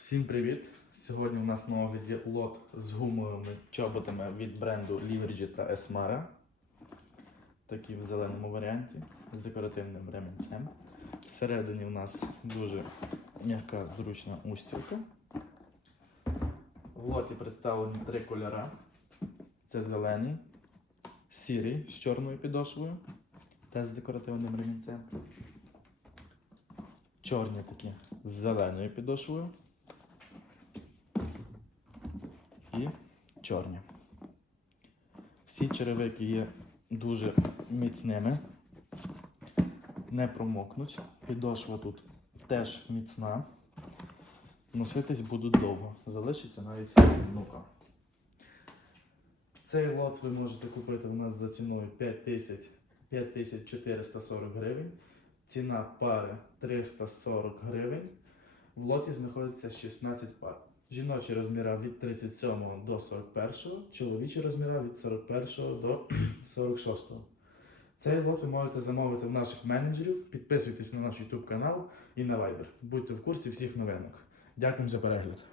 Всім привіт! Сьогодні у нас на огляді лот з гумовими чоботами від бренду Livergy та Esmara. Такі в зеленому варіанті з декоративним ремінцем. Всередині у нас дуже м'яка зручна устілка. В лоті представлені три кольори. Це зелений, сірий з чорною підошвою та з декоративним ремінцем. Чорні такі з зеленою підошвою. І чорні. Всі черевики є дуже міцними, не промокнуть. Підошва тут теж міцна. Носитись будуть довго. Залишиться навіть внука. Цей лот ви можете купити у нас за ціною 5440 гривень. Ціна пари 340 гривень. В лоті знаходиться 16 пар. Жіночі розміри від 37 до 41, чоловічі розміри від 41 до 46. Цей лот ви можете замовити в наших менеджерів. Підписуйтесь на наш YouTube канал і на Viber. Будьте в курсі всіх новинок. Дякую за перегляд.